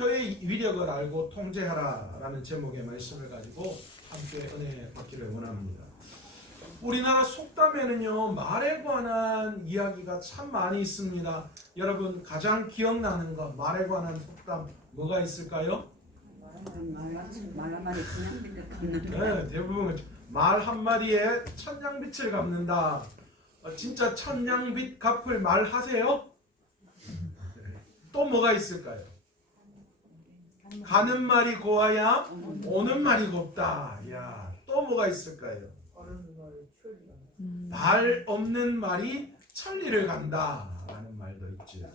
혀의 위력을 알고 통제하라 라는 제목의 말씀을 가지고 함께 은혜 받기를 원합니다. 우리나라 속담에는요, 말에 관한 이야기가 참 많이 있습니다. 여러분 가장 기억나는 거, 말에 관한 속담 뭐가 있을까요? 말 한마디 천냥빛을 갚는다. 네, 대부분 말 한마디에 천냥빛을 갚는다. 진짜 천냥빛 갚을 말 하세요? 또 뭐가 있을까요? 가는 말이 고와야 오는 말이 곱다. 야, 또 뭐가 있을까요? 말 없는 말이 천리를 간다 라는 말도 있죠.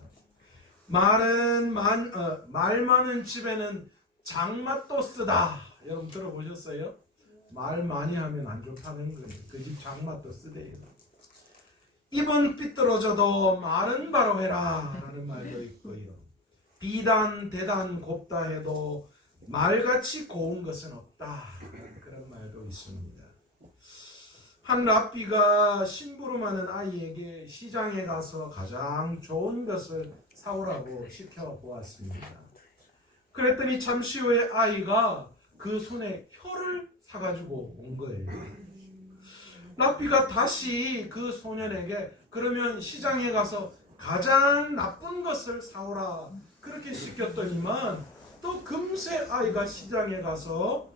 말 많은 집에는 장맛도 쓰다. 여러분 들어보셨어요? 말 많이 하면 안 좋다는 거예요. 그 집 장맛도 쓰대요. 입은 삐뚤어져도 말은 바로 해라 라는 말도 있고요. 비단 대단 곱다 해도 말같이 고운 것은 없다, 그런 말도 있습니다. 한 랍비가 심부름하는 아이에게 시장에 가서 가장 좋은 것을 사오라고 시켜보았습니다. 그랬더니 잠시 후에 아이가 그 손에 혀를 사가지고 온 거예요. 랍비가 다시 그 소년에게 그러면 시장에 가서 가장 나쁜 것을 사오라 그렇게 시켰더니만 또 금세 아이가 시장에 가서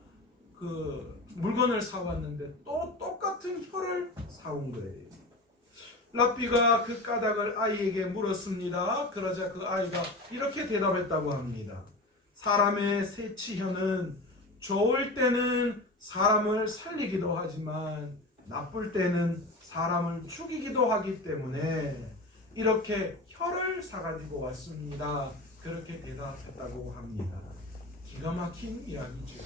그 물건을 사왔는데 또 똑같은 혀를 사온 거예요. 랍비가 그 까닭을 아이에게 물었습니다. 그러자 그 아이가 이렇게 대답했다고 합니다. 사람의 새치혀는 좋을 때는 사람을 살리기도 하지만 나쁠 때는 사람을 죽이기도 하기 때문에 이렇게 혀를 사가지고 왔습니다. 그렇게 대답했다고 합니다. 기가 막힌 이야기죠.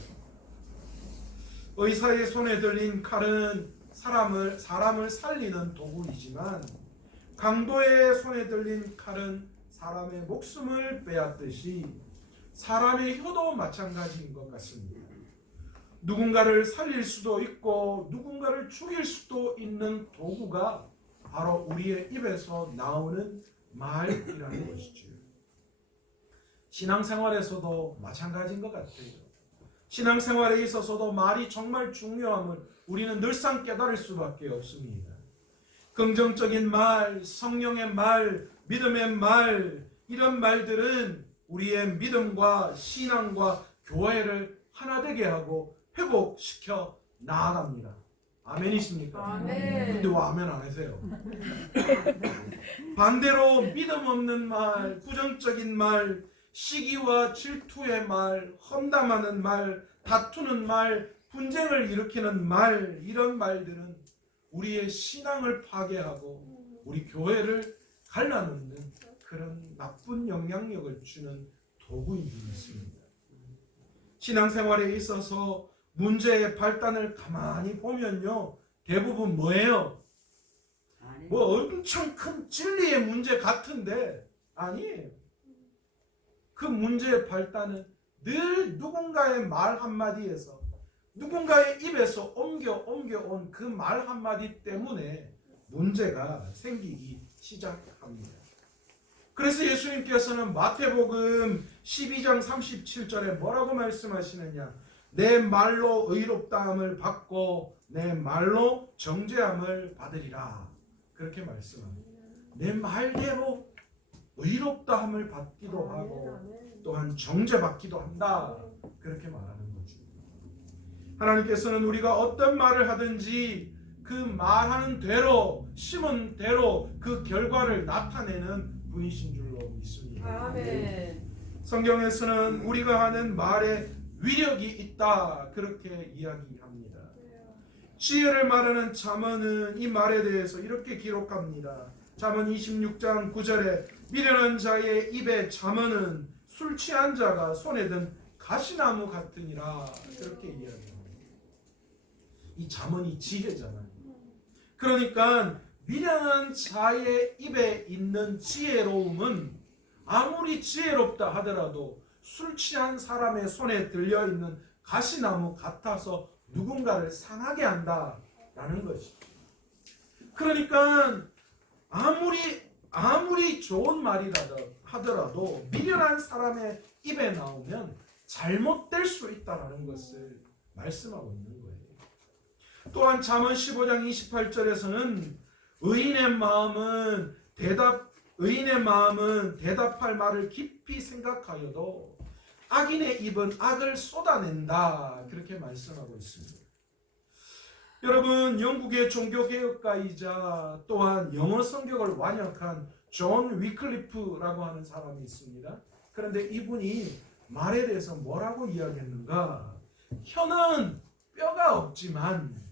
의사의 손에 들린 칼은 사람을 살리는 도구이지만 강도의 손에 들린 칼은 사람의 목숨을 빼앗듯이 사람의 혀도 마찬가지인 것 같습니다. 누군가를 살릴 수도 있고 누군가를 죽일 수도 있는 도구가 바로 우리의 입에서 나오는 말이라는 것이죠. 신앙생활에서도 마찬가지인 것 같아요. 신앙생활에 있어서도 말이 정말 중요함을 우리는 늘상 깨달을 수밖에 없습니다. 긍정적인 말, 성령의 말, 믿음의 말, 이런 말들은 우리의 믿음과 신앙과 교회를 하나 되게 하고 회복시켜 나아갑니다. 아멘이십니까? 아멘. 근데 왜 아멘 안 하세요? 반대로 믿음 없는 말, 부정적인 말, 시기와 질투의 말, 험담하는 말, 다투는 말, 분쟁을 일으키는 말, 이런 말들은 우리의 신앙을 파괴하고 우리 교회를 갈라놓는 그런 나쁜 영향력을 주는 도구인 줄 믿습니다. 신앙생활에 있어서 문제의 발단을 가만히 보면요, 대부분 뭐예요? 뭐 엄청 큰 진리의 문제 같은데 아니에요. 그 문제의 발단은 늘 누군가의 말 한마디에서 누군가의 입에서 옮겨온 그 말 한마디 때문에 문제가 생기기 시작합니다. 그래서 예수님께서는 마태복음 12장 37절에 뭐라고 말씀하시느냐? 내 말로 의롭다함을 받고 내 말로 정죄함을 받으리라. 그렇게 말씀합니다. 내 말대로 의롭다함을 받기도 하고 또한 정죄받기도 한다. 그렇게 말하는 거죠. 하나님께서는 우리가 어떤 말을 하든지 그 말하는 대로 심은 대로 그 결과를 나타내는 분이신 줄로 믿습니다. 아멘. 성경에서는 우리가 하는 말에 위력이 있다 그렇게 이야기합니다. 지혜를 말하는 잠언은 이 말에 대해서 이렇게 기록합니다. 잠언 26장 9절에 미련한 자의 입에 잠언은 술 취한 자가 손에 든 가시나무 같으니라 그렇게 이야기합니다. 이 잠언이 지혜잖아요. 그러니까 미련한 자의 입에 있는 지혜로움은 아무리 지혜롭다 하더라도 술 취한 사람의 손에 들려있는 가시나무 같아서 누군가를 상하게 한다라는 것이죠. 그러니까 아무리 좋은 말이라 하더라도 미련한 사람의 입에 나오면 잘못될 수 있다는 것을 말씀하고 있는 거예요. 또한 잠언 15장 28절에서는 의인의 마음은 대답할 말을 깊이 생각하여도 악인의 입은 악을 쏟아낸다. 그렇게 말씀하고 있습니다. 여러분, 영국의 종교개혁가이자 또한 영어 성경을 완역한 존 위클리프라고 하는 사람이 있습니다. 그런데 이분이 말에 대해서 뭐라고 이야기했는가? 혀는 뼈가 없지만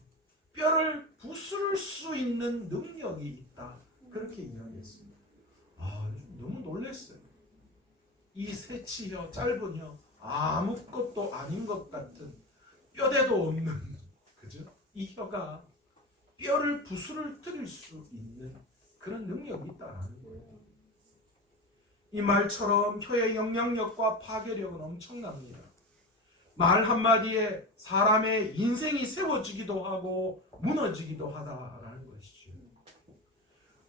뼈를 부술 수 있는 능력이 있다. 그렇게 이야기했습니다. 너무 놀랐어요. 이 새치혀, 짧은 혀, 아무것도 아닌 것 같은 뼈대도 없는, 그죠? 이 혀가 뼈를 부스러뜨릴 수 있는 그런 능력이 있다는 거예요. 이 말처럼 혀의 영향력과 파괴력은 엄청납니다. 말 한마디에 사람의 인생이 세워지기도 하고 무너지기도 하다라는 것이죠.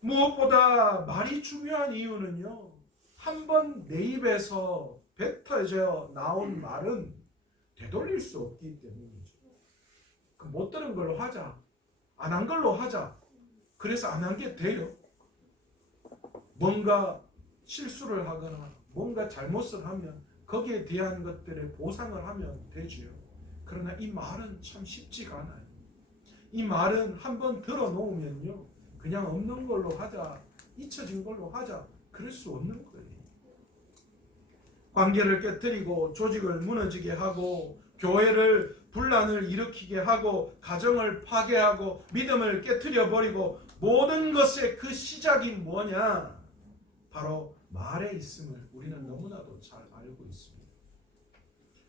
무엇보다 말이 중요한 이유는요, 한번 내 입에서 뱉어져 나온 말은 되돌릴 수 없기 때문이죠. 못 들은 걸로 하자, 안 한 걸로 하자, 그래서 안 한 게 돼요. 뭔가 실수를 하거나 뭔가 잘못을 하면 거기에 대한 것들에 보상을 하면 되지요. 그러나 이 말은 참 쉽지가 않아요. 이 말은 한번 들어놓으면요, 그냥 없는 걸로 하자, 잊혀진 걸로 하자, 그럴 수 없는 거예요. 관계를 깨뜨리고 조직을 무너지게 하고 교회를 분란을 일으키게 하고 가정을 파괴하고 믿음을 깨뜨려 버리고 모든 것의 그 시작이 뭐냐? 바로 말에 있음을 우리는 너무나도 잘 알고 있습니다.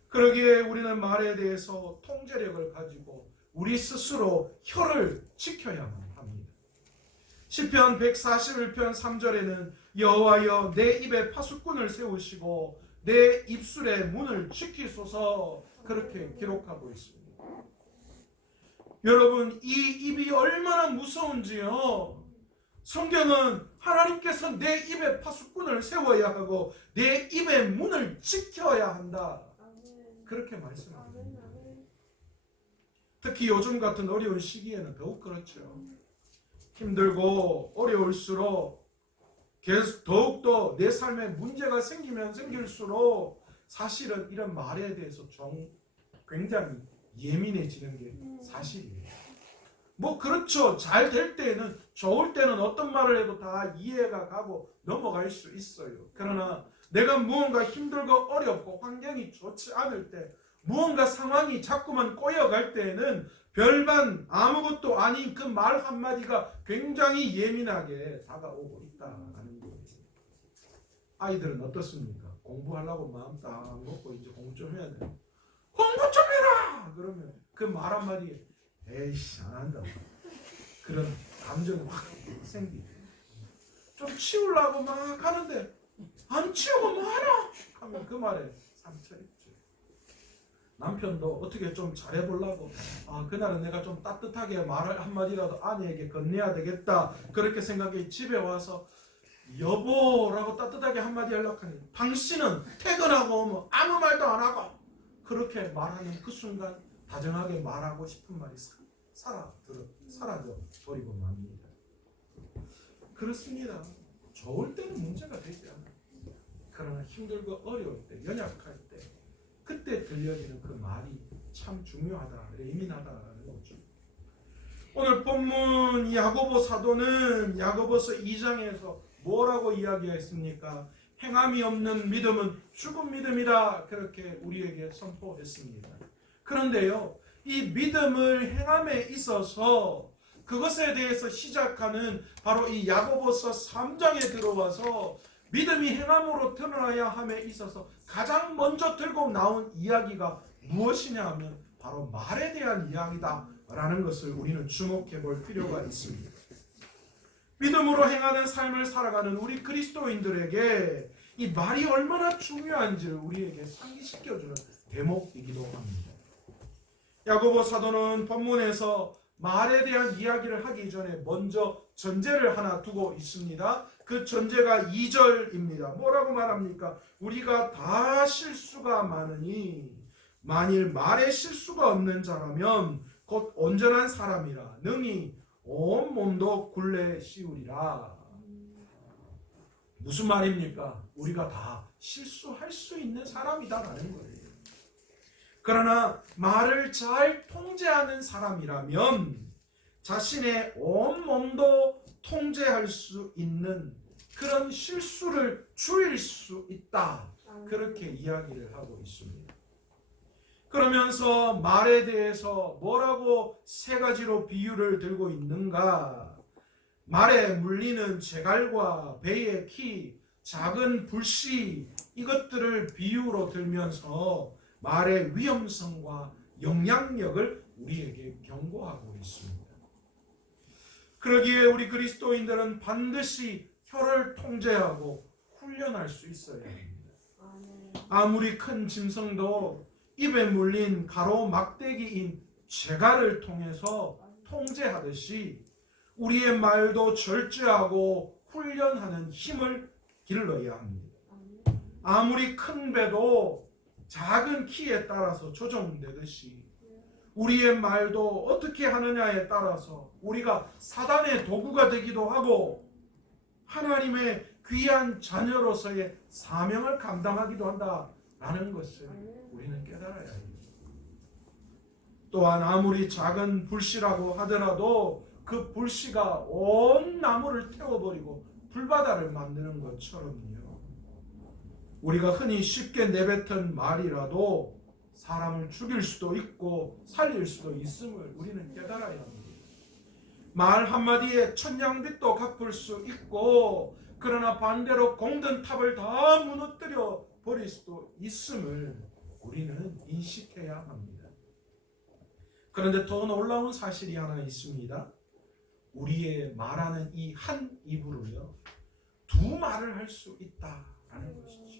그러기에 우리는 말에 대해서 통제력을 가지고 우리 스스로 혀를 지켜야만 합니다. 시편 141편 3절에는 여호와여 내 입에 파수꾼을 세우시고 내 입술의 문을 지키소서, 그렇게 기록하고 있습니다. 여러분, 이 입이 얼마나 무서운지요. 성경은 하나님께서 내 입에 파수꾼을 세워야 하고 내 입의 문을 지켜야 한다, 그렇게 말씀합니다. 특히 요즘 같은 어려운 시기에는 더욱 그렇죠. 힘들고 어려울수록 더욱더 내 삶에 문제가 생기면 생길수록 사실은 이런 말에 대해서 굉장히 예민해지는 게 사실이에요. 뭐 그렇죠. 잘 될 때는, 좋을 때는 어떤 말을 해도 다 이해가 가고 넘어갈 수 있어요. 그러나 내가 무언가 힘들고 어렵고 환경이 좋지 않을 때, 무언가 상황이 자꾸만 꼬여갈 때에는 별반 아무것도 아닌 그 말 한마디가 굉장히 예민하게 다가오고 있다는 거예요. 아이들은 어떻습니까? 공부하려고 마음 딱 먹고 이제 공부 좀 해야 돼. 공부 좀 해라! 그러면 그 말 한마디에 에이씨 안 한다고, 그런 감정이 확 생기고, 좀 치우려고 막 하는데 안 치우고 뭐하나? 하면 그 말에 상처 입죠. 남편도 어떻게 좀 잘해보려고, 그날은 내가 좀 따뜻하게 말을 한마디라도 아내에게 건네야 되겠다, 그렇게 생각해 집에 와서 여보라고 따뜻하게 한마디 하려고 하니 당신은 퇴근하고 오면 아무 말도 안 하고, 그렇게 말하는 그 순간 다정하게 말하고 싶은 말이 사라져 버리고 맙니다. 그렇습니다. 좋을 때는 문제가 되지 않아요. 그러나 힘들고 어려울 때, 연약할 때, 그때 들려지는 그 말이 참 중요하다, 예민하다라는 거죠. 오늘 본문 야고보 사도는 야고보서 2장에서 뭐라고 이야기했습니까? 행함이 없는 믿음은 죽은 믿음이다, 그렇게 우리에게 선포했습니다. 그런데요, 이 믿음을 행함에 있어서 그것에 대해서 시작하는 바로 이 야고보서 3장에 들어와서 믿음이 행함으로 드러나야 함에 있어서 가장 먼저 들고 나온 이야기가 무엇이냐 하면 바로 말에 대한 이야기다 라는 것을 우리는 주목해 볼 필요가 있습니다. 믿음으로 행하는 삶을 살아가는 우리 그리스도인들에게 이 말이 얼마나 중요한지를 우리에게 상기시켜주는 대목이기도 합니다. 야고보 사도는 본문에서 말에 대한 이야기를 하기 전에 먼저 전제를 하나 두고 있습니다. 그 전제가 2절입니다. 뭐라고 말합니까? 우리가 다 실수가 많으니 만일 말에 실수가 없는 자라면 곧 온전한 사람이라 능히 온 몸도 굴레 씌우리라. 무슨 말입니까? 우리가 다 실수할 수 있는 사람이다라는 거예요. 그러나 말을 잘 통제하는 사람이라면 자신의 온 몸도 통제할 수 있는 그런 실수를 줄일 수 있다. 그렇게 이야기를 하고 있습니다. 그러면서 말에 대해서 뭐라고 세 가지로 비유를 들고 있는가? 말에 물리는 재갈과 배의 키, 작은 불씨 이것들을 비유로 들면서 말의 위험성과 영향력을 우리에게 경고하고 있습니다. 그러기에 우리 그리스도인들은 반드시 혀를 통제하고 훈련할 수 있어야 합니다. 아무리 큰 짐승도 입에 물린 가로막대기인 재갈을 통해서 통제하듯이 우리의 말도 절제하고 훈련하는 힘을 길러야 합니다. 아무리 큰 배도 작은 키에 따라서 조정되듯이 우리의 말도 어떻게 하느냐에 따라서 우리가 사단의 도구가 되기도 하고 하나님의 귀한 자녀로서의 사명을 감당하기도 한다라는 것을 우리는 깨달아야 합니다. 또한 아무리 작은 불씨라고 하더라도 그 불씨가 온 나무를 태워버리고 불바다를 만드는 것처럼요. 우리가 흔히 쉽게 내뱉은 말이라도 사람을 죽일 수도 있고 살릴 수도 있음을 우리는 깨달아야 합니다. 말 한마디에 천냥빚도 갚을 수 있고 그러나 반대로 공든 탑을 다 무너뜨려 버릴 수도 있음을 우리는 인식해야 합니다. 그런데 더 놀라운 사실이 하나 있습니다. 우리의 말하는 이 한 입으로요 두 말을 할 수 있다라는 것이죠.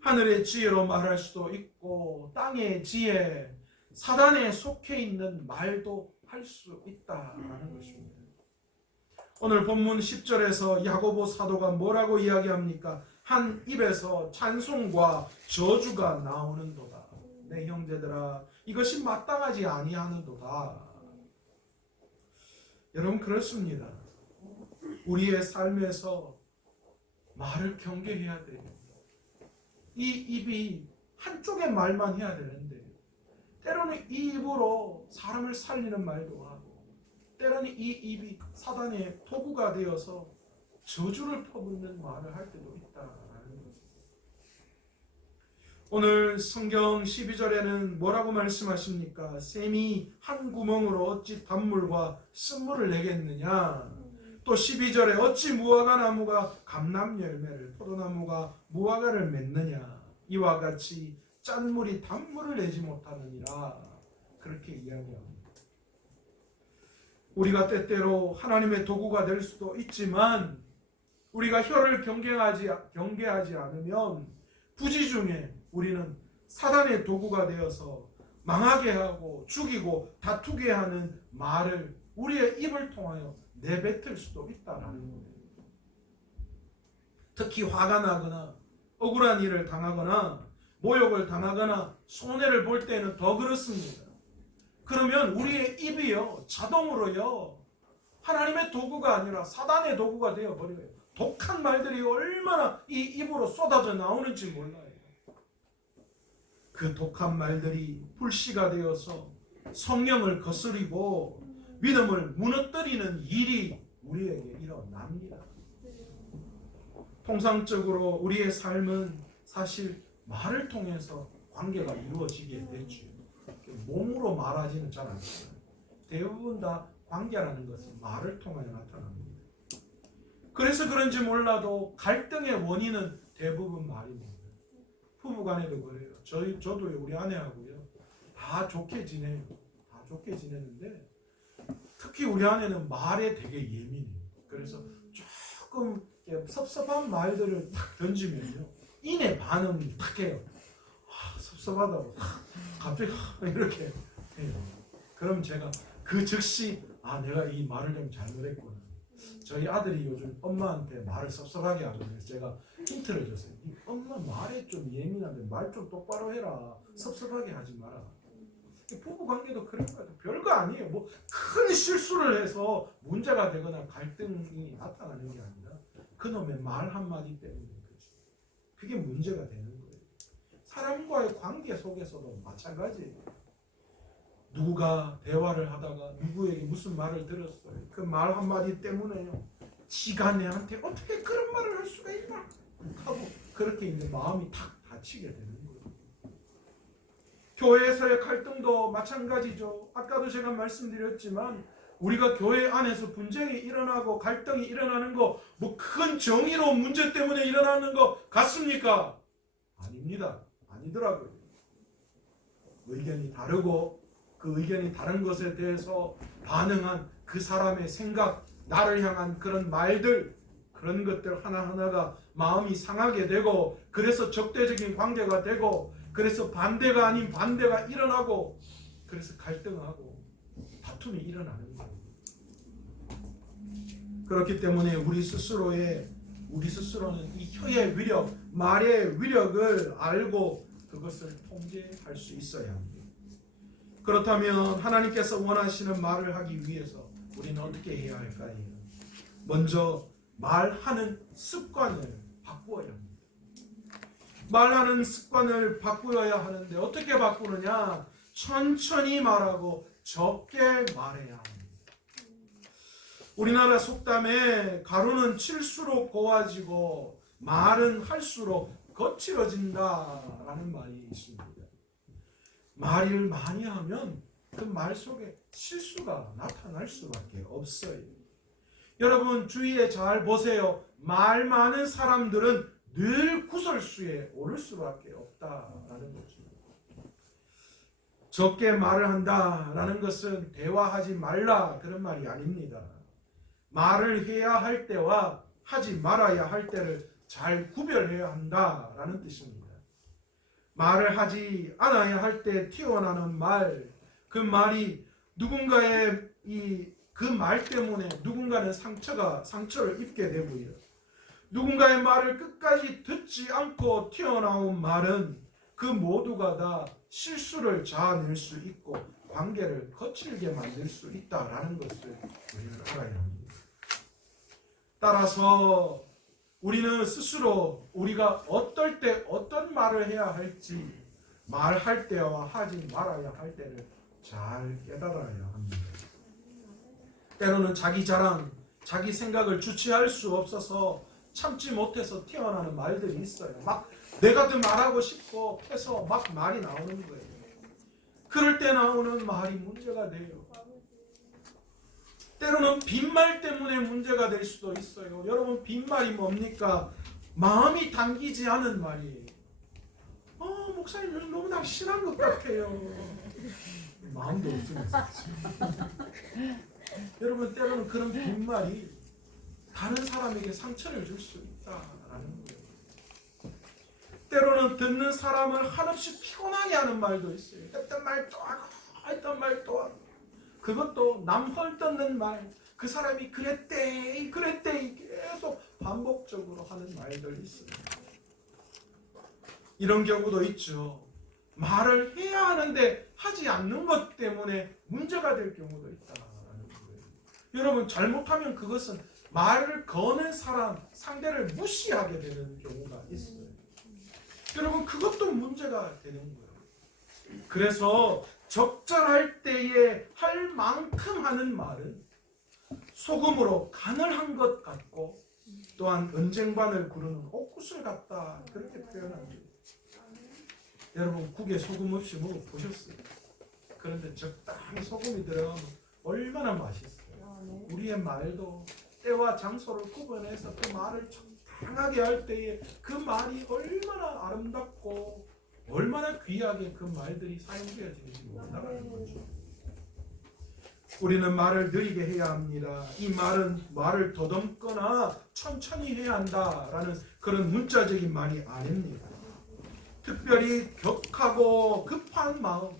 하늘의 지혜로 말할 수도 있고 땅의 지혜, 사단에 속해 있는 말도 할 수 있다라는 것입니다. 오늘 본문 10절에서 야고보 사도가 뭐라고 이야기합니까? 한 입에서 찬송과 저주가 나오는도다. 내 형제들아 이것이 마땅하지 아니하는도다. 여러분 그렇습니다. 우리의 삶에서 말을 경계해야 돼요. 이 입이 한쪽의 말만 해야 되는데 때로는 이 입으로 사람을 살리는 말도 하고 때로는 이 입이 사단의 도구가 되어서 저주를 퍼붓는 말을 할 때도 있다라는 거죠. 오늘 성경 12절에는 뭐라고 말씀하십니까? 샘이 한 구멍으로 어찌 단물과 쓴물을 내겠느냐. 또 12절에 어찌 무화과 나무가 감람 열매를 포도나무가 무화과를 맺느냐. 이와 같이 짠물이 단물을 내지 못하느니라. 그렇게 이야기합니다. 우리가 때때로 하나님의 도구가 될 수도 있지만 우리가 혀를 경계하지 않으면 부지중에 우리는 사단의 도구가 되어서 망하게 하고 죽이고 다투게 하는 말을 우리의 입을 통하여 내뱉을 수도 있다라는 거예요. 특히 화가 나거나 억울한 일을 당하거나 모욕을 당하거나 손해를 볼 때는 더 그렇습니다. 그러면 우리의 입이요 자동으로요 하나님의 도구가 아니라 사단의 도구가 되어버려요. 독한 말들이 얼마나 이 입으로 쏟아져 나오는지 몰라요. 그 독한 말들이 불씨가 되어서 성령을 거스리고 믿음을 무너뜨리는 일이 우리에게 일어납니다. 통상적으로 우리의 삶은 사실 말을 통해서 관계가 이루어지게 되죠. 몸으로 말하지는 잘 않잖아요. 대부분 다 관계라는 것은 말을 통하여 나타납니다. 그래서 그런지 몰라도 갈등의 원인은 대부분 말입니다. 부부간에도 그래요. 저도 우리 아내하고요 다 좋게 지내요. 다 좋게 지내는데 특히 우리 아내는 말에 되게 예민해요. 그래서 조금 섭섭한 말들을 탁 던지면요 이내 반응이 탁 해요. 섭섭하다고 갑자기 이렇게 해요. 그럼 제가 그 즉시 내가 이 말을 좀 잘못했구나. 저희 아들이 요즘 엄마한테 말을 섭섭하게 하거든요. 제가 힌트를 줬어요. 엄마 말에 좀 예민한데 말 좀 똑바로 해라. 섭섭하게 하지 마라. 부부 관계도 그런 거예요. 별거 아니에요. 뭐 큰 실수를 해서 문제가 되거나 갈등이 나타나는 게 아니라 그놈의 말 한마디 때문에 그게 문제가 되는 거예요. 사람과의 관계 속에서도 마찬가지예요. 누구가 대화를 하다가 누구에게 무슨 말을 들었어요. 그 말 한마디 때문에요. 지가 내한테 어떻게 그런 말을 할 수가 있나 하고 그렇게 이제 마음이 탁 다치게 되는 거예요. 교회에서의 갈등도 마찬가지죠. 아까도 제가 말씀드렸지만 우리가 교회 안에서 분쟁이 일어나고 갈등이 일어나는 거 뭐 큰 정의로 문제 때문에 일어나는 것 같습니까? 아닙니다. 아니더라고요. 의견이 다르고 그 의견이 다른 것에 대해서 반응한 그 사람의 생각, 나를 향한 그런 말들, 그런 것들 하나하나가 마음이 상하게 되고 그래서 적대적인 관계가 되고 그래서 반대가 아닌 반대가 일어나고 그래서 갈등하고 다툼이 일어나는 거예요. 그렇기 때문에 우리 스스로는 이 혀의 위력, 말의 위력을 알고 그것을 통제할 수 있어야 합니다. 그렇다면 하나님께서 원하시는 말을 하기 위해서 우리는 어떻게 해야 할까요? 먼저 말하는 습관을 바꾸어야 합니다. 말하는 습관을 바꾸어야 하는데 어떻게 바꾸느냐? 천천히 말하고 적게 말해야 합니다. 우리나라 속담에 가루는 칠수록 고와지고 말은 할수록 거칠어진다라는 말이 있습니다. 말을 많이 하면 그 말 속에 실수가 나타날 수밖에 없어요. 여러분 주위에 잘 보세요. 말 많은 사람들은 늘 구설수에 오를 수밖에 없다라는 거죠. 적게 말을 한다라는 것은 대화하지 말라 그런 말이 아닙니다. 말을 해야 할 때와 하지 말아야 할 때를 잘 구별해야 한다라는 뜻입니다. 말을 하지 않아야 할 때 튀어나오는 말, 그 말이 누군가의 그 말 때문에 누군가는 상처를 입게 되고요. 누군가의 말을 끝까지 듣지 않고 튀어나온 말은 그 모두가 다 실수를 자아낼 수 있고 관계를 거칠게 만들 수 있다라는 것을 우리는 알아야 합니다. 따라서 우리는 스스로 우리가 어떨 때 어떤 말을 해야 할지 말할 때와 하지 말아야 할 때를 잘 깨달아야 합니다. 때로는 자기 자랑, 자기 생각을 주체할 수 없어서 참지 못해서 튀어나오는 말들이 있어요. 막 내가 더 말하고 싶고 해서 막 말이 나오는 거예요. 그럴 때 나오는 말이 문제가 돼요. 때로는 빈말 때문에 문제가 될 수도 있어요. 여러분 빈말이 뭡니까? 마음이 담기지 않은 말이에요. 목사님 요즘 너무 날씬한 것 같아요. 마음도 없으면서. 여러분 때로는 그런 빈말이 다른 사람에게 상처를 줄 수 있다라는 거예요. 때로는 듣는 사람을 한없이 피곤하게 하는 말도 있어요. 했던 말 또 하고 했던 말 또 하고 그것도 남 헐뜯는 말, 그 사람이 그랬대 계속 반복적으로 하는 말들이 있어요. 이런 경우도 있죠. 말을 해야 하는데 하지 않는 것 때문에 문제가 될 경우도 있다라는 거예요. 여러분 잘못하면 그것은 말을 거는 사람, 상대를 무시하게 되는 경우가 있어요. 여러분 그것도 문제가 되는 거예요. 그래서 적절할 때에 할 만큼 하는 말은 소금으로 간을 한 것 같고 또한 언쟁반을 구르는 옥구슬 같다 그렇게 표현합니다. 여러분 국에 소금 없이 먹어보셨어요? 그런데 적당히 소금이 들어가면 얼마나 맛있어요. 우리의 말도 때와 장소를 구분해서 그 말을 적당하게 할 때에 그 말이 얼마나 아름답고 얼마나 귀하게 그 말들이 사용되어지는지 몰라가는 거죠. 우리는 말을 느리게 해야 합니다. 이 말은 말을 더듬거나 천천히 해야 한다라는 그런 문자적인 말이 아닙니다. 특별히 격하고 급한 마음,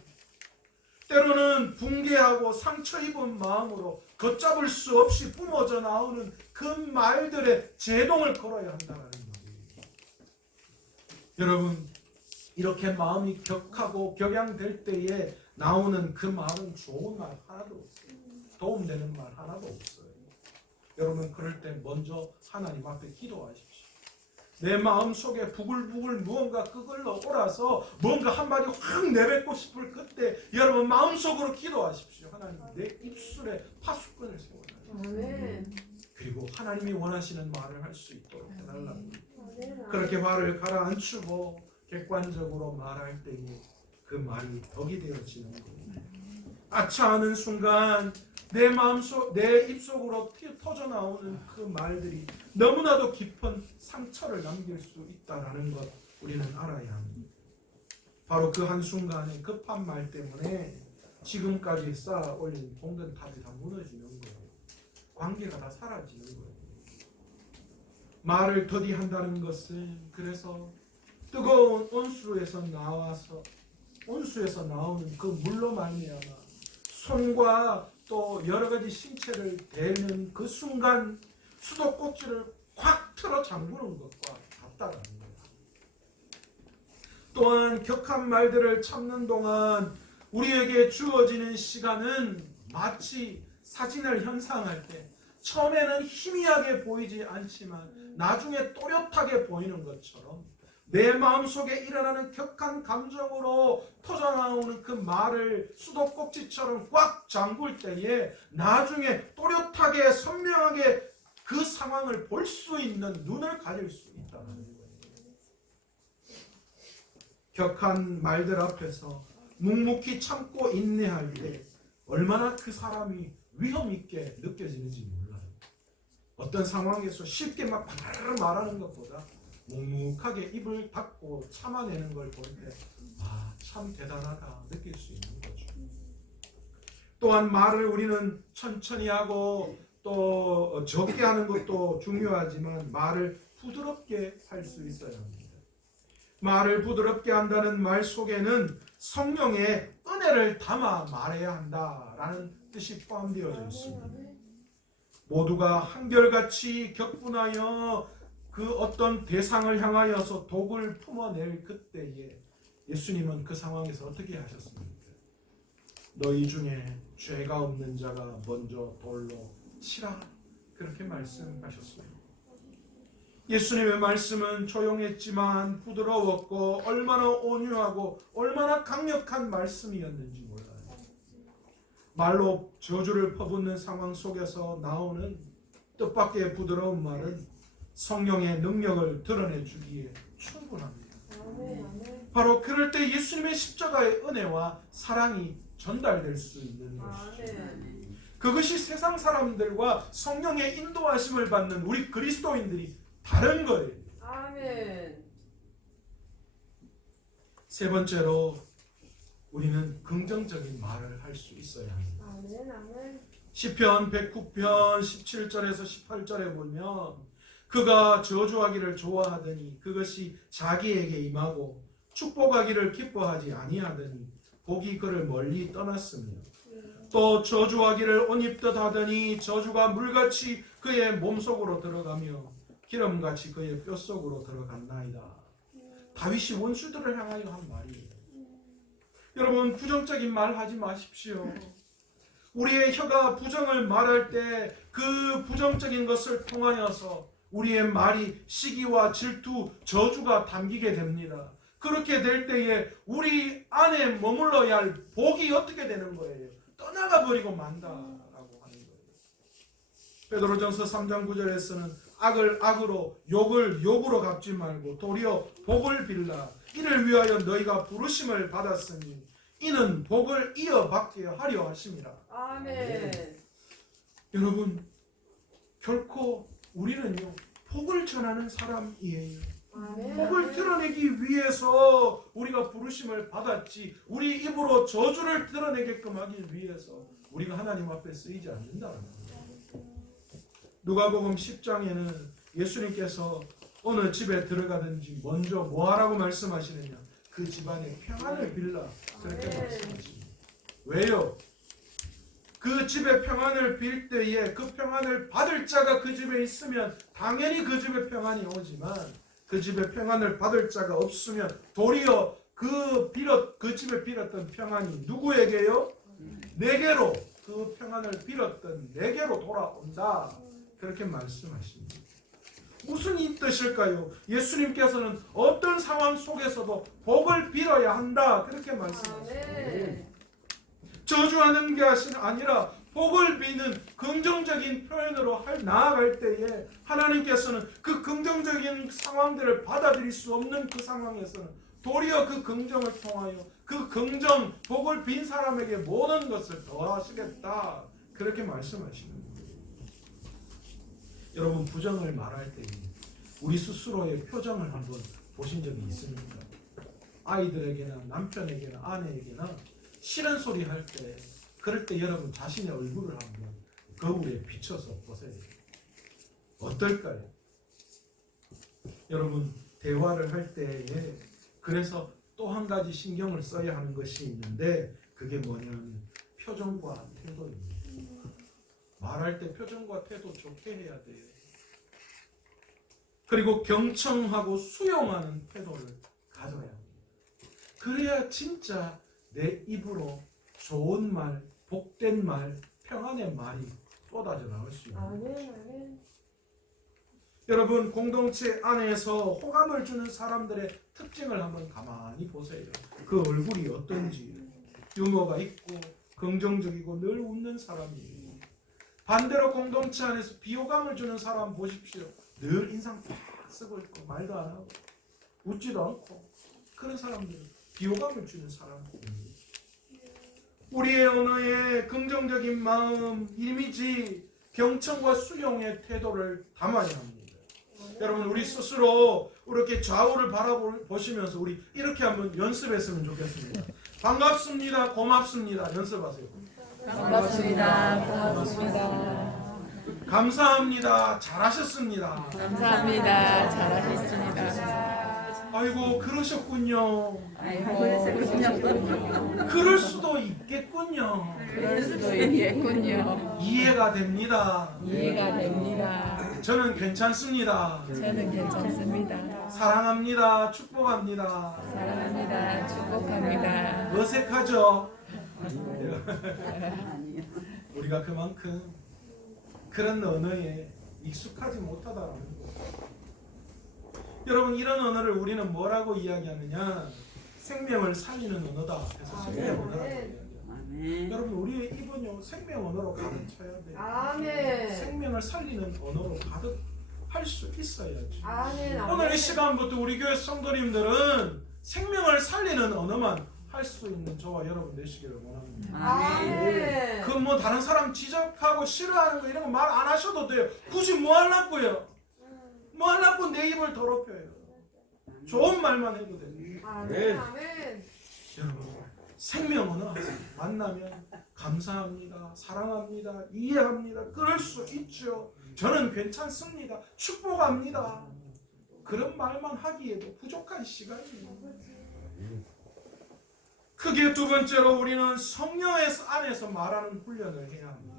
때로는 붕괴하고 상처 입은 마음으로 걷잡을 수 없이 뿜어져 나오는 그 말들의 제동을 걸어야 한다는 말이에요. 여러분, 이렇게 마음이 격하고 격양될 때에 나오는 그 말은 좋은 말 하나도 없어요. 도움되는 말 하나도 없어요. 여러분, 그럴 때 먼저 하나님 앞에 기도하십시오. 내 마음속에 부글부글 무언가 끄글러 올라서 뭔가 한마디 확 내뱉고 싶을 그때 여러분 마음속으로 기도하십시오. 하나님, 내 입술에 파수꾼을 세워달라. 그리고 하나님이 원하시는 말을 할 수 있도록 해달랍니다. 그렇게 말을 가라앉히고 객관적으로 말할 때에 그 말이 덕이 되어지는 거예요. 아차하는 순간 내 마음속, 내 입속으로 터져 나오는 그 말들이 너무나도 깊은 상처를 남길 수 있다라는 것 우리는 알아야 합니다. 바로 그 한순간의 급한 말 때문에 지금까지 쌓아 올린 봉든탑이 다 무너지는 거예요. 관계가 다 사라지는 거예요. 말을 더디한다는 것은 그래서 뜨거운 온수에서 나오는 그 물로 말미암아 손과 또 여러 가지 신체를 대는 그 순간 수도꼭지를 콱 틀어 잠그는 것과 같다는 거예요. 또한 격한 말들을 참는 동안 우리에게 주어지는 시간은 마치 사진을 현상할 때 처음에는 희미하게 보이지 않지만 나중에 또렷하게 보이는 것처럼 내 마음속에 일어나는 격한 감정으로 터져나오는 그 말을 수도꼭지처럼 꽉 잠글 때에 나중에 또렷하게 선명하게 그 상황을 볼 수 있는 눈을 가질 수 있다는 거예요. 격한 말들 앞에서 묵묵히 참고 인내할 때 얼마나 그 사람이 위험 있게 느껴지는지 몰라요. 어떤 상황에서 쉽게 막 바르르 말하는 것보다 묵묵하게 입을 닫고 참아내는 걸 볼 때 참 대단하다 느낄 수 있는 거죠. 또한 말을 우리는 천천히 하고 또 적게 하는 것도 중요하지만 말을 부드럽게 할 수 있어야 합니다. 말을 부드럽게 한다는 말 속에는 성령의 은혜를 담아 말해야 한다라는 뜻이 포함되어져 있습니다. 모두가 한결같이 격분하여 그 어떤 대상을 향하여서 독을 품어낼 그때에 예수님은 그 상황에서 어떻게 하셨습니까? 너희 중에 죄가 없는 자가 먼저 돌로 치라, 그렇게 말씀하셨어요. 예수님의 말씀은 조용했지만 부드러웠고 얼마나 온유하고 얼마나 강력한 말씀이었는지 몰라요. 말로 저주를 퍼붓는 상황 속에서 나오는 뜻밖의 부드러운 말은 성령의 능력을 드러내주기에 충분합니다. 바로 그럴 때 예수님의 십자가의 은혜와 사랑이 전달될 수 있는 것이죠. 그것이 세상 사람들과 성령의 인도하심을 받는 우리 그리스도인들이 다른 거예요. 아멘. 세 번째로 우리는 긍정적인 말을 할 수 있어야 합니다. 아멘. 아멘. 시편 109편 17절에서 18절에 보면 그가 저주하기를 좋아하더니 그것이 자기에게 임하고 축복하기를 기뻐하지 아니하더니 복이 그를 멀리 떠났으며 또 저주하기를 옷 입듯 하더니 저주가 물같이 그의 몸속으로 들어가며 기름같이 그의 뼛속으로 들어갔나이다. 다윗이 원수들을 향하여 한 말이에요. 여러분, 부정적인 말 하지 마십시오. 우리의 혀가 부정을 말할 때 그 부정적인 것을 통하여서 우리의 말이 시기와 질투, 저주가 담기게 됩니다. 그렇게 될 때에 우리 안에 머물러야 할 복이 어떻게 되는 거예요? 떠나가 버리고 만다라고 하는 거예요. 베드로전서 3장 9절에서는 악을 악으로 욕을 욕으로 갚지 말고 도리어 복을 빌라. 이를 위하여 너희가 부르심을 받았으니 이는 복을 이어받게 하려 하심이라. 아멘. 여러분, 결코 우리는요 복을 전하는 사람이에요. 아멘. 복을 드러내기 위해서 우리가 부르심을 받았지 우리 입으로 저주를 드러내게끔 하기 위해서 우리가 하나님 앞에 쓰이지 않는다는 거예요. 누가복음 10장에는 예수님께서 어느 집에 들어가든지 먼저 뭐하라고 말씀하시느냐, 그 집안에 평안을 빌라, 그렇게 말씀하십니다. 왜요? 그 집에 평안을 빌 때에 그 평안을 받을 자가 그 집에 있으면 당연히 그 집에 평안이 오지만 그 집에 평안을 받을 자가 없으면 도리어 그 집에 빌었던 평안이 누구에게요? 내게로, 그 평안을 빌었던 내게로 돌아온다. 그렇게 말씀하십니다. 무슨 뜻일까요? 예수님께서는 어떤 상황 속에서도 복을 빌어야 한다. 그렇게 말씀하십니다. 아멘. 저주하는 게 아니라 복을 비는 긍정적인 표현으로 나아갈 때에 하나님께서는 그 긍정적인 상황들을 받아들일 수 없는 그 상황에서는 도리어 그 긍정을 통하여 그 긍정, 복을 빈 사람에게 모든 것을 더하시겠다. 그렇게 말씀하시는 거예요. 여러분, 부정을 말할 때 우리 스스로의 표정을 한번 보신 적이 있습니까? 아이들에게나 남편에게나 아내에게나 싫은 소리 할 때, 그럴 때 여러분 자신의 얼굴을 한번 거울에 비춰서 보세요. 어떨까요? 여러분, 대화를 할 때에 그래서 또 한 가지 신경을 써야 하는 것이 있는데 그게 뭐냐면 표정과 태도입니다. 말할 때 표정과 태도 좋게 해야 돼요. 그리고 경청하고 수용하는 태도를 가져야 합니다. 그래야 진짜 내 입으로 좋은 말, 복된 말, 평안의 말이 쏟아져 나올 수 있는 아멘. 것이죠. 아멘. 여러분, 공동체 안에서 호감을 주는 사람들의 특징을 한번 가만히 보세요. 그 얼굴이 어떤지. 유머가 있고 긍정적이고 늘 웃는 사람이에요. 반대로 공동체 안에서 비호감을 주는 사람 보십시오. 늘 인상 팍 쓰고 있고 말도 안 하고 웃지도 않고 그런 사람들은 비호감을 주는 사람입니다. 우리의 언어에 긍정적인 마음, 이미지, 경청과 수용의 태도를 담아야 합니다. 여러분, 우리 스스로 이렇게 좌우를 바라보시면서 우리 이렇게 한번 연습했으면 좋겠습니다. 반갑습니다. 고맙습니다. 연습하세요. 반갑습니다. 고맙습니다. 감사합니다. 잘하셨습니다. 감사합니다. 잘하셨습니다. 아이고, 그러셨군요. 아이고, 그럴 수도 있겠군요. 그럴 수도 있겠군요. 이해가 됩니다. 이해가 됩니다. 저는 괜찮습니다. 저는 괜찮습니다. 사랑합니다. 축복합니다. 사랑합니다. 축복합니다. 어색하죠? 아니요. 우리가 그만큼 그런 언어에 익숙하지 못하다는 거예요. 여러분, 이런 언어를 우리는 뭐라고 이야기하느냐? 생명을 살리는 언어다. 그래서 생명 언어라고 이야기해요. 아멘. 여러분, 우리의 입은요 생명 언어로 가득 차야 돼요. 아멘. 생명을 살리는 언어로 가득 할 수 있어야지. 아멘. 오늘 이 시간부터 우리 교회 성도님들은 생명을 살리는 언어만 할 수 있는 저와 여러분 되시기를 원합니다. 아멘. 그 뭐 다른 사람 지적하고 싫어하는 거 이런 거 말 안 하셔도 돼요. 굳이 뭐 하려고요? 뭐 하려고 내 입을 더럽혀요. 좋은 말만 해도 됩니다. 아멘. 아멘. 여러분, 생명 언어 만나면 감사합니다, 사랑합니다, 이해합니다. 그럴 수 있죠. 저는 괜찮습니다, 축복합니다. 그런 말만 하기에도 부족한 시간이에요. 크게 두 번째로 우리는 성령 안에서 말하는 훈련을 해야 합니다.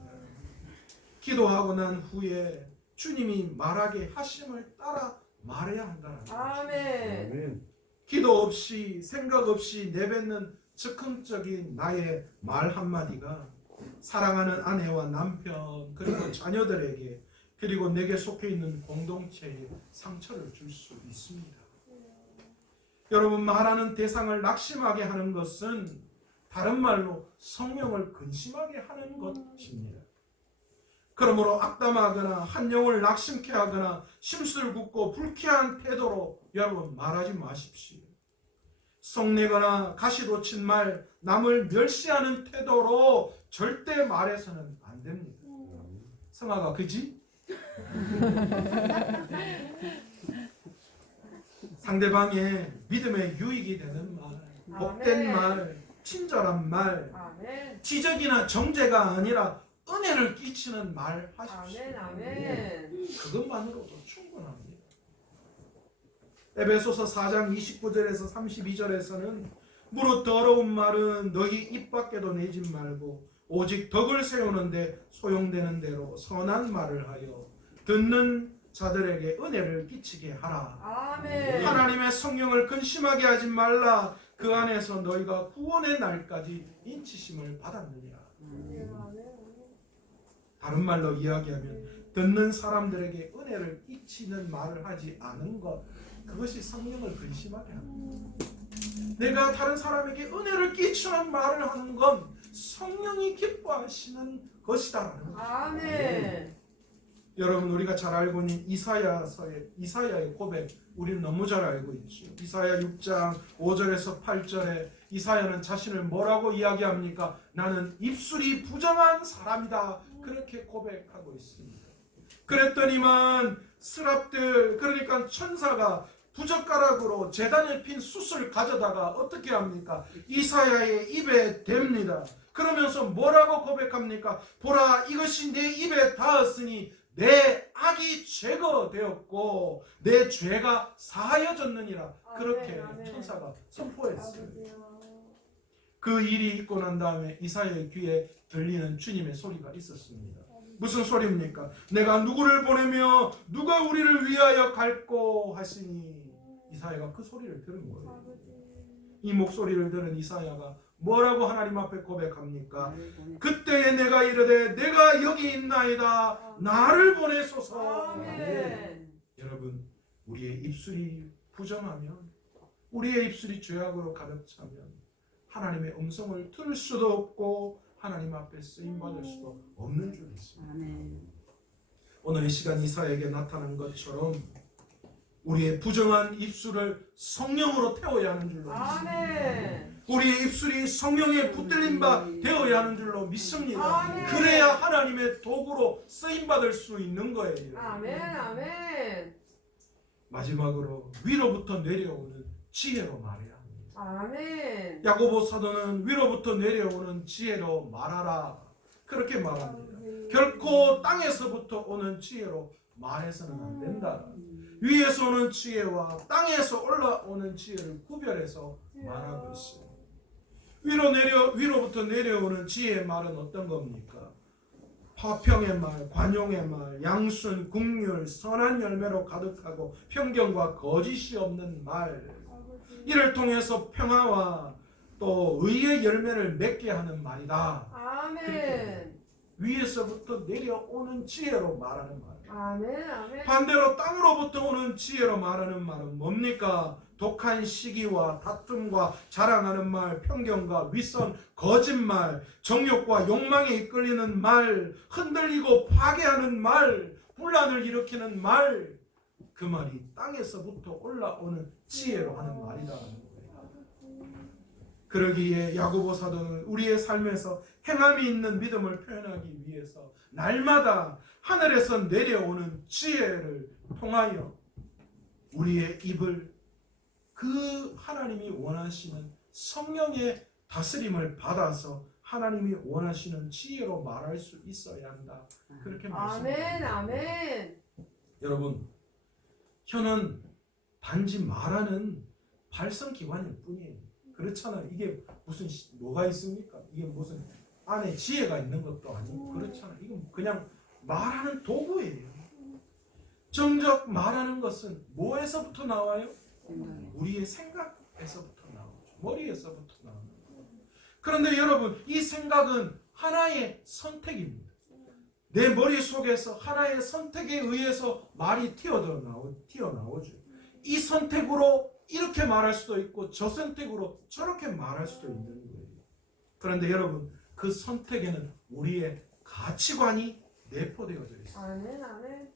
기도하고 난 후에 주님이 말하게 하심을 따라 말해야 한다는 거죠. 아멘. 기도 없이 생각 없이 내뱉는 즉흥적인 나의 말 한마디가 사랑하는 아내와 남편 그리고 자녀들에게 그리고 내게 속해 있는 공동체에 상처를 줄 수 있습니다. 여러분, 말하는 대상을 낙심하게 하는 것은 다른 말로 성령을 근심하게 하는 것입니다. 그러므로 악담하거나 한 영을 낙심케 하거나 심술 굽고 불쾌한 태도로 여러분 말하지 마십시오. 속내거나 가시돋친 말, 남을 멸시하는 태도로 절대 말해서는 안 됩니다. 성아가 그지? 상대방의 믿음에 유익이 되는 말, 복된 말, 친절한 말, 아멘. 지적이나 정죄가 아니라 은혜를 끼치는 말 하십시오. 아멘. 아멘. 그것만으로도 충분합니다. 에베소서 4장 29절에서 32절에서는 무릇 더러운 말은 너희 입 밖에도 내지 말고 오직 덕을 세우는데 소용되는 대로 선한 말을 하여 듣는 자들에게 은혜를 끼치게 하라. 아멘. 하나님의 성령을 근심하게 하지 말라. 그 안에서 너희가 구원의 날까지 인치심을 받았느니라. 다른 말로 이야기하면 듣는 사람들에게 은혜를 끼치는 말을 하지 않은 것, 그것이 성령을 근심하게 합니다. 내가 다른 사람에게 은혜를 끼치는 말을 하는 건 성령이 기뻐하시는 것이다라는 거죠. 아멘. 여러분, 우리가 잘 알고 있는 이사야의 고백, 우리는 너무 잘 알고 있죠. 이사야 6장 5절에서 8절에 이사야는 자신을 뭐라고 이야기합니까? 나는 입술이 부정한 사람이다, 그렇게 고백하고 있습니다. 그랬더니만 스랍들, 그러니까 천사가 부젓가락으로 제단에 핀 숯을 가져다가 어떻게 합니까? 이사야의 입에 댑니다. 그러면서 뭐라고 고백합니까? 보라, 이것이 내 입에 닿았으니 내 악이 제거되었고 내 죄가 사하여졌느니라. 그렇게 천사가 선포했어요. 그 일이 있고 난 다음에 이사야의 귀에 들리는 주님의 소리가 있었습니다. 무슨 소리입니까? 내가 누구를 보내며 누가 우리를 위하여 갈꼬 하시니. 이사야가 그 소리를 들은 거예요. 이 목소리를 들은 이사야가 뭐라고 하나님 앞에 고백합니까? 그때에 내가 이르되 내가 여기 있나이다, 나를 보내소서. 아멘. 여러분, 우리의 입술이 부정하면, 우리의 입술이 죄악으로 가득 차면 하나님의 음성을 들을 수도 없고 하나님 앞에 쓰임받을 수도 없는 줄 믿습니다. 오늘 이 시간 이사야에게 나타난 것처럼 우리의 부정한 입술을 성령으로 태워야 하는 줄로 믿습니다. 아멘. 우리의 입술이 성령에 붙들린 바 되어야 하는 줄로 믿습니다. 아멘. 그래야 하나님의 도구로 쓰임받을 수 있는 거예요. 아멘. 아멘. 마지막으로 위로부터 내려오는 지혜로 말해야 합니다. 아멘. 야고보 사도는 위로부터 내려오는 지혜로 말하라, 그렇게 말합니다. 결코 땅에서부터 오는 지혜로 말해서는 안 된다. 위에서 오는 지혜와 땅에서 올라오는 지혜를 구별해서 말하고 있어요. 위로부터 내려오는 지혜의 말은 어떤 겁니까? 화평의 말, 관용의 말, 양순, 긍휼, 선한 열매로 가득하고 편견과 거짓이 없는 말, 이를 통해서 평화와 또 의의 열매를 맺게 하는 말이다. 아멘. 위에서부터 내려오는 지혜로 말하는 말. 아멘. 아멘. 반대로 땅으로부터 오는 지혜로 말하는 말은 뭡니까? 독한 시기와 다툼과 자랑하는 말, 편견과 윗선, 거짓말, 정욕과 욕망에 이끌리는 말, 흔들리고 파괴하는 말, 분란을 일으키는 말, 그 말이 땅에서부터 올라오는 지혜로 하는 말이라는 거예요. 그러기에 야고보 사도는 우리의 삶에서 행함이 있는 믿음을 표현하기 위해서 날마다 하늘에서 내려오는 지혜를 통하여 우리의 입을 그 하나님이 원하시는 성령의 다스림을 받아서 하나님이 원하시는 지혜로 말할 수 있어야 한다, 그렇게 말씀합니다. 아멘. 아멘. 여러분, 혀는 단지 말하는 발성기관일 뿐이에요. 그렇잖아요. 이게 무슨 뭐가 있습니까? 이게 무슨 안에 지혜가 있는 것도 아니고 그렇잖아요. 이건 그냥 말하는 도구예요. 정작 말하는 것은 뭐에서부터 나와요? 우리의 생각에서부터 나오죠. 머리에서부터 나오는 거예요. 그런데 여러분, 이 생각은 하나의 선택입니다. 내 머릿속에서 하나의 선택에 의해서 말이 튀어나오죠. 이 선택으로 이렇게 말할 수도 있고 저 선택으로 저렇게 말할 수도 있는 거예요. 그런데 여러분, 그 선택에는 우리의 가치관이 내포되어져 있어요. 아멘. 아멘.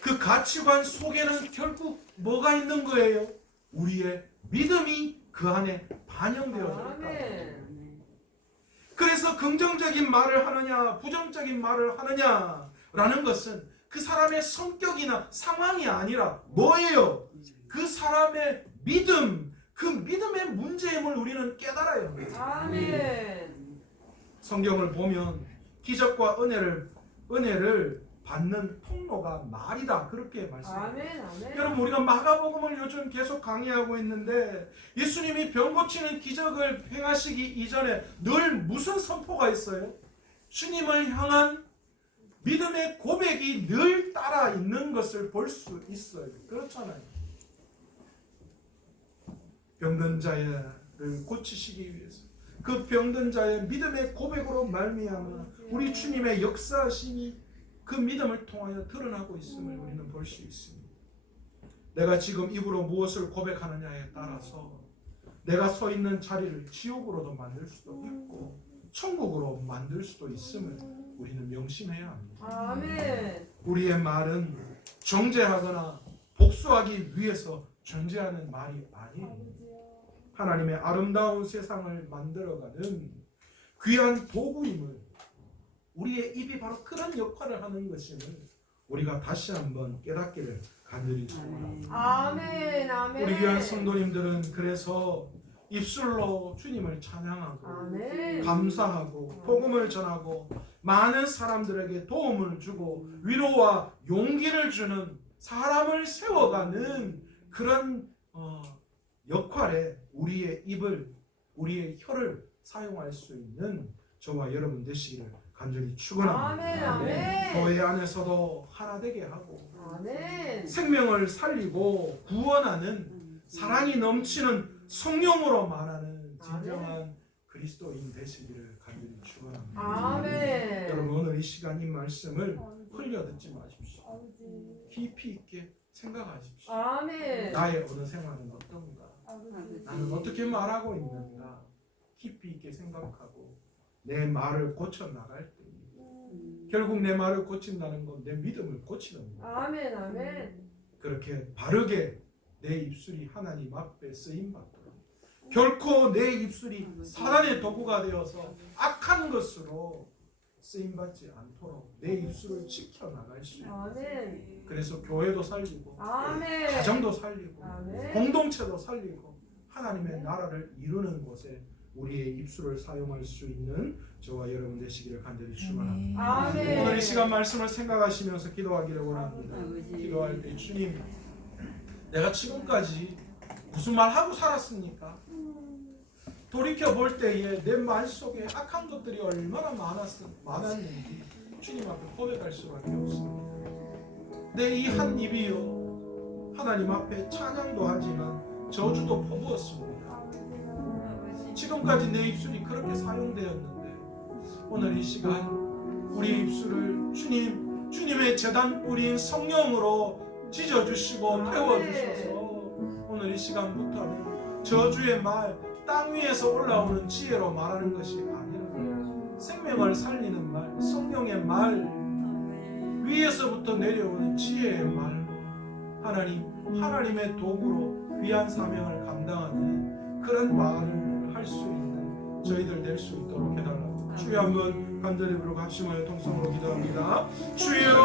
그 가치관 속에는 결국 뭐가 있는 거예요? 우리의 믿음이 그 안에 반영되어져 있다. 아멘. 그래서 긍정적인 말을 하느냐 부정적인 말을 하느냐라는 것은 그 사람의 성격이나 상황이 아니라 뭐예요? 그 사람의 믿음, 그 믿음의 문제임을 우리는 깨달아야 합니다. 아멘. 성경을 보면 기적과 은혜를 받는 통로가 말이다. 그렇게 말씀합니다. 아멘. 아멘. 여러분 우리가 마가복음을 요즘 계속 강의하고 있는데 예수님이 병 고치는 기적을 행하시기 이전에 늘 무슨 선포가 있어요? 주님을 향한 믿음의 고백이 늘 따라 있는 것을 볼 수 있어요. 그렇잖아요. 병든 자를 고치시기 위해서 그 병든 자의 믿음의 고백으로 말미암아 우리 주님의 역사하심이 그 믿음을 통하여 드러나고 있음을 우리는 볼 수 있습니다. 내가 지금 입으로 무엇을 고백하느냐에 따라서 내가 서 있는 자리를 지옥으로도 만들 수도 있고 천국으로 만들 수도 있음을 우리는 명심해야 합니다. 아멘. 우리의 말은 정죄하거나 복수하기 위해서 존재하는 말이 아니에요. 하나님의 아름다운 세상을 만들어가는 귀한 도구임을 우리의 입이 바로 그런 역할을 하는 것임을 우리가 다시 한번 깨닫기를 간절히 소원합니다. 아멘. 아멘. 우리 귀한 성도님들은 그래서 입술로 주님을 찬양하고 아멘. 감사하고 복음을 전하고 많은 사람들에게 도움을 주고 위로와 용기를 주는 사람을 세워가는 그런 역할에 우리의 입을 우리의 혀를 사용할 수 있는 저와 여러분 되시기를 간절히 축원합니다. 아멘. 아멘. 교회 안에서도 하나 되게 하고 아멘. 생명을 살리고 구원하는 사랑이 넘치는 성령으로 말하는 진정한 그리스도인 되시기를 간절히 축원합니다. 아멘. 여러분 오늘 이 시간 이 말씀을 흘려 듣지 마십시오. 깊이 있게 생각하십시오. 아멘. 나의 어느 생활은 어떤가? 나는 어떻게 말하고 있는가? 깊이 있게 생각하고 내 말을 고쳐 나갈 때 결국 내 말을 고친다는 건 내 믿음을 고치는 거예요. 아멘. 아멘. 그렇게 바르게 내 입술이 하나님 앞에 쓰임 받도록 결코 내 입술이 사단의 도구가 되어서 악한 것으로 쓰임 받지 않도록 내 입술을 지켜 나갈 수 있는. 아멘. 그래서 교회도 살리고 아멘. 가정도 살리고 아멘. 공동체도 살리고 하나님의 나라를 이루는 곳에 우리의 입술을 사용할 수 있는 저와 여러분 되시기를 간절히 축원합니다. 아멘. 오늘 이 시간 말씀을 생각하시면서 기도하기를 원합니다. 기도할 때 주님, 내가 지금까지 무슨 말 하고 살았습니까? 돌이켜 볼 때에 내 말 속에 악한 것들이 얼마나 많았는지 주님 앞에 고백할 수밖에 없습니다. 내 이 한 입이요 하나님 앞에 찬양도 하지만 저주도 퍼부었습니다. 지금까지 내 입술이 그렇게 사용되었는데 오늘 이 시간 우리 입술을 주님의 제단 뿌린 성령으로 찢어주시고 태워주셔서 오늘 이 시간부터는 저주의 말, 땅 위에서 올라오는 지혜로 말하는 것이 아니라 생명을 살리는 말, 성령의 말, 위에서부터 내려오는 지혜의 말로 하나님의 도구로 귀한 사명을 감당하는 그런 말을 할 수 있는 저희들 될 수 있도록 해달라고 주여 한번 간절히 부르고 합심하여 통성으로 기도합니다. 주여